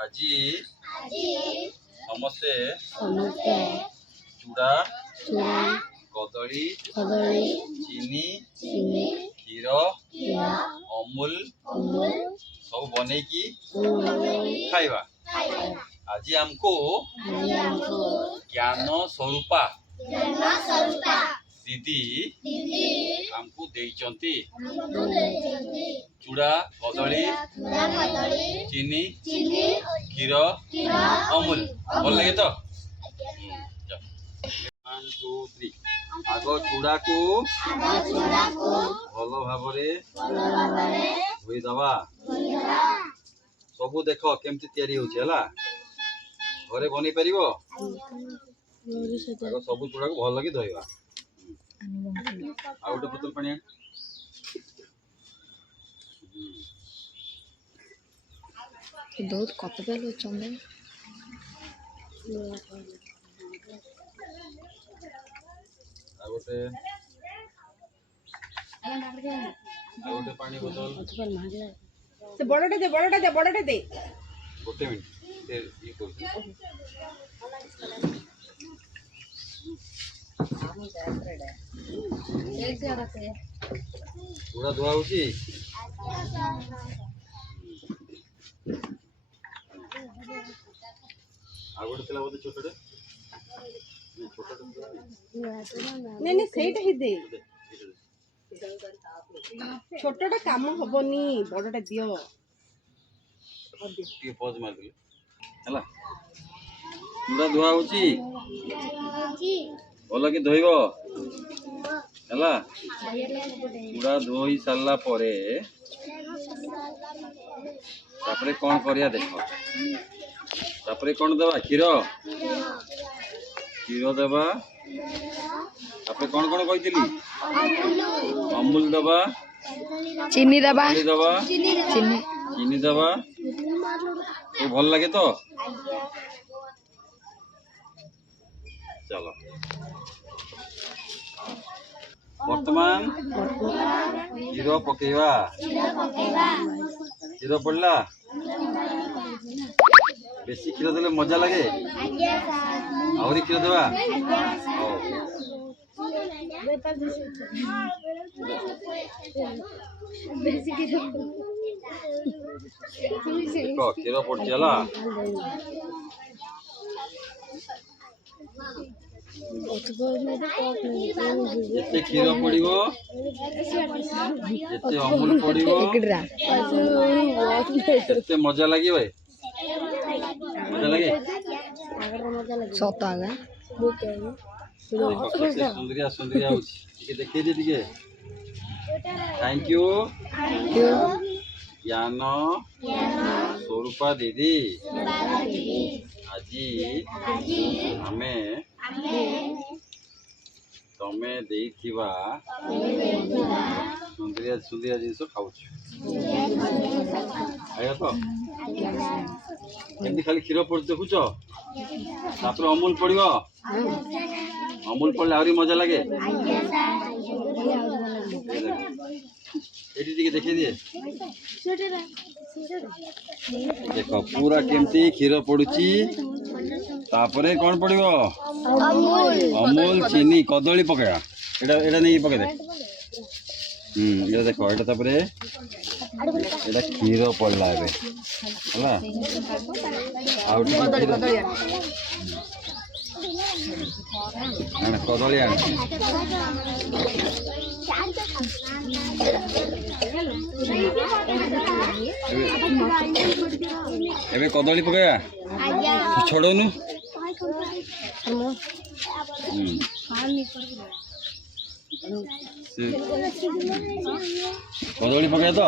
আজি ସମସ୍ତେ ଚୁଡ଼ା କଦଳୀ ଚିନି କ୍ଷୀର ଅମୁଲ ସବୁ ବନେଇକି ଖାଇବା। আজি ଆମକୁ ଜ୍ଞାନ ସ୍ୱରୂପା ଦିଦି ଆମକୁ ଦେଇଛନ୍ତି ଚୁଡ଼ା କଦଳୀ ଚିନି କ୍ଷୀର ଅମୁଲ। ଭଲ ଲାଗେ ତ? 1 2 3 ଆଗ ଚୁଡ଼ାକୁ ଭଲ ଭାବରେ ଧୋଇଦବା। ସବୁ ଦେଖ କେମିତି ତିଆରି ହଉଛି ହେଲା। ଘରେ ବନେଇ ପାରିବ। ଆଗ ସବୁ ଚୁଡ଼ାକୁ ଭଲ କି ଧୋଇବା। ଆଉ ଗୋଟେ ବୋତଲ ପାଣି दूध कत पे लोचंदे ଆଉ ଗୋଟେ ପାଣି ବୋତଲ ସେ ବଡଟା ଦେ ଗୋଟେ ମିନିଟ ଇଏ କରୁଛି। ଚୁଡ଼ା ଧୁଆ ହଉଛି। ଆଉ ଗୋଟେ ଥିଲା ବୋଧେ ଛୋଟଟେ ନାଇଁ ସେଇଟା ହିଁ ଦେ। ଛୋଟଟା କାମ ହବନି, ବଡଟା ଦିଅ। ଟିକେ ପଜ ମାରିଦେଲେ ହେଲା। ଚୁଡ଼ା ଧୁଆ ହଉଛି, ଭଲ କି ଧୋଇବ ହେଲା। ଚୁଡ଼ା ଧୋଇ ସାରିଲା ପରେ ତାପରେ କଣ କରିବା ଦେଖ। ତାପରେ କଣ ଦେବା? କ୍ଷୀର ଦେବା। ତାପରେ କଣ କଣ କହିଥିଲି? ଅମୁଲ ଦେବା, चीनी दबा ଚିନି ଦେବା। ସବୁ ଭଲ ଲାଗେ ତ? ଚାଲ ବର୍ତ୍ତମାନ କ୍ଷୀର ପକେଇବା। କ୍ଷୀର ପଡିଲା। ବେଶୀ କ୍ଷୀର ଦେଲେ ମଜା ଲାଗେ। ଆହୁରି କ୍ଷୀର ଦେବା। କ୍ଷୀର ପଡୁଛି ହେଲା। ଯେତେ କ୍ଷୀର ପଡିବ, ଯେତେ ଅମୁଲ ପଡିବ, ସେତେ ମଜା ଲାଗିବ। ମଜା ଲାଗେ। सतागा ସୁନ୍ଦରିଆ ହଉଛି। ଟିକେ ଦେଖେଇଦେ ଟିକେ। थैंक यू ଜ୍ଞାନ ସ୍ୱରୂପା ଦିଦି। ଆଜି ଆମେ ତମେ ଦେଇଥିବା ସୁନ୍ଦରିଆ ଜିନିଷ ଖାଉଛୁ। ଖାଇବା ତ? ଏମିତି ଖାଲି କ୍ଷୀର ପଡୁଛି ଦେଖୁଛ। ତାପରେ ଅମୁଲ ପଡିବ। ଅମୁଲ ପଡିଲେ ଆହୁରି ମଜା ଲାଗେ। ଏଠି ଟିକେ ଦେଖେଇ ଦିଏ। ଦେଖ ପୁରା କେମିତି କ୍ଷୀର ପଡୁଛି। ତାପରେ କଣ ପଡିବ? ଅମୁଲ ଚିନି କଦଳୀ ପକେଇବା। ଏଟା ନେଇକି ପକେଇଦେ। ଏଟା ଦେଖ। ଏଟା ତାପରେ ଏଟା କ୍ଷୀର ପଡିଲା ଏବେ ହେଲା। ଆଉ ଟିକେ କଦଳୀ ଆଣ। ଏବେ କଦଳୀ ପକେଇବା। ଛଡଉନୁ। କଦଳୀ ପକେଇବା ତ?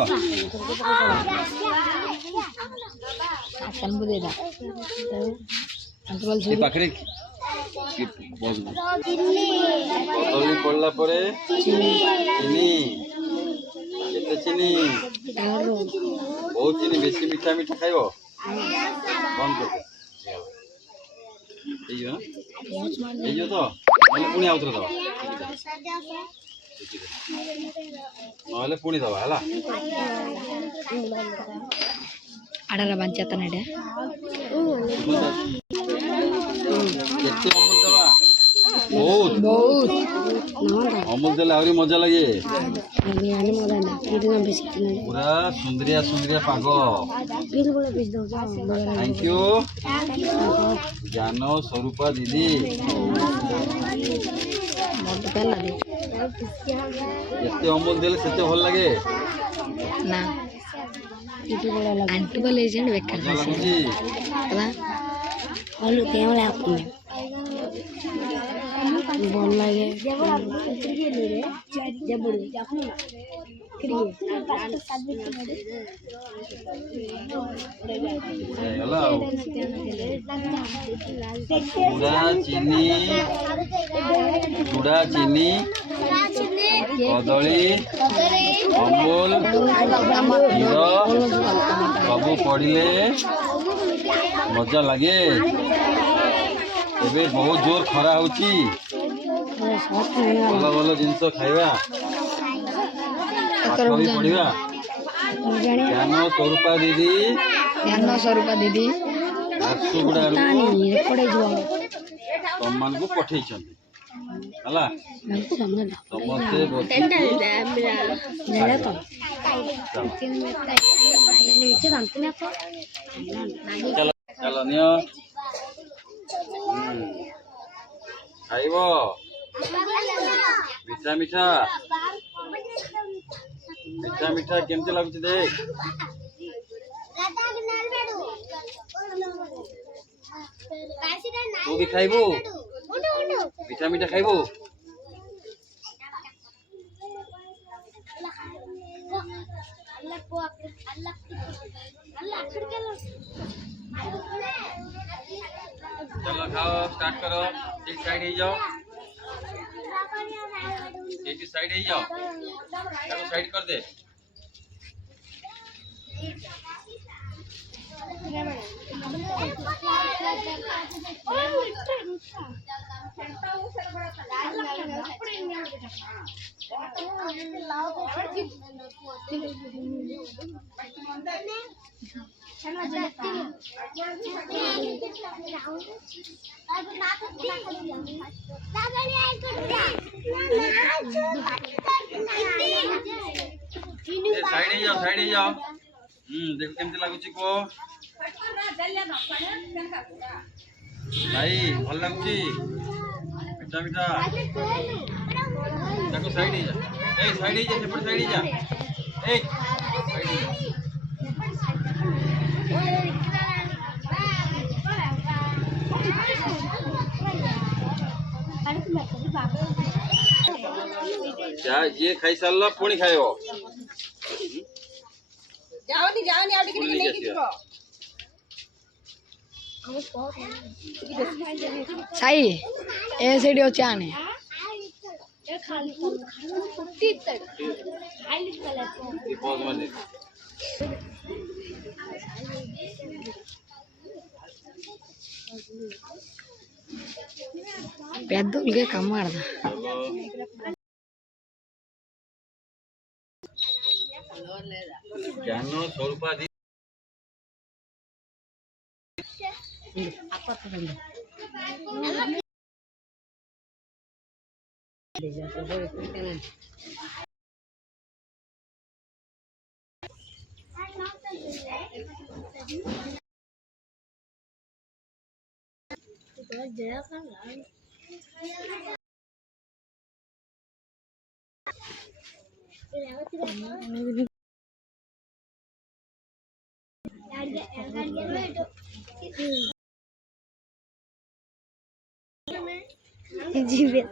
ପାଖରେ କଦଳୀ ପଡିଲା ପରେ ଚିନି। କେତେ ଚିନି? ବହୁତ ଚିନି। ବେଶୀ ମିଠା ଖାଇବ? ବନ୍ଦ କରିଦେ। ହେଇଯିବ ତ? ନହେଲେ ପୁଣି ଆଉଥରେ ଦବା। ନହେଲେ ପୁଣି ଦବା ହେଲା। ଆଡ଼ାର ବାଞ୍ଚାତା ନା ଏଇଟା କେତେ ଅମୁଲ ଦେବା? ବହୁତ ବହୁତ ଅମୁଲ ଦେଲେ ଆହୁରି ମଜା ଲାଗେ। ବେଶୀ ପୁରା ସୁନ୍ଦରିଆ ସୁନ୍ଦରିଆ ପାଗ। ଥ୍ୟାଙ୍କ ୟୁ ଜ୍ଞାନ ସ୍ୱରୂପା ଦିଦି। ଯେତେ ଅମୁଲ ଦେଲେ ସେତେ ଭଲ ଲାଗେ। ନା ଆଣ୍ଟୁ ବା ଲେଜେଣ୍ଡ ବେକାର ମଜା ଲାଗୁଛି। ଭଲ ଲାଗେ ହେଇଗଲା ଆଉ। ଚୁଡ଼ା ଚିନି କଦଳୀ ଅମୁଲ କ୍ଷୀର ସବୁ ପଡ଼ିଲେ ମଜା ଲାଗେ। ଏବେ ବହୁତ ଜୋର ଖରା ହଉଛି। ଭଲ ଭଲ ଜିନିଷ ଖାଇବା, ପାଠ ବି ପଢିବା। ଜ୍ଞାନ ସ୍ୱରୂପା ଦିଦି ଝାରସୁଗୁଡ଼ାରୁ ତମମାନଙ୍କୁ ପଠେଇଛନ୍ତି ହେଲା। ସମସ୍ତେ ବସିକି ଚାଲ ନିଅ ଖାଇବ ମିଠା ମିଠା ମିଠା ମିଠା କେମିତି ଲାଗୁଛି ଦେଖ। ତୁ ବି ଖାଇବୁ ମିଠା ମିଠା ଖାଇବୁ। चलो खाओ स्टार्ट करो। एक साइड ही जाओ, एक साइड ही जाओ, चलो साइड कर दे। साइड ही जाओ। देखो केमती लगुच को भाई भल लगुच मिठा मिठा। देखो साइड ही जा, साइड ही जा, सेपट साइड ही जा, साइड ही जा। ये खाई सारा पुणी खाइब। ଯାଅନି ଆଉ ଟିକେ ନେଇକି ଯିବ। ସାଇ ଏ ସେଇଠି ଅଛି ଆଣେ। పెద్దోళ్ళకే కమ్మాడదా జ్ఞాన స్వరూప जीवे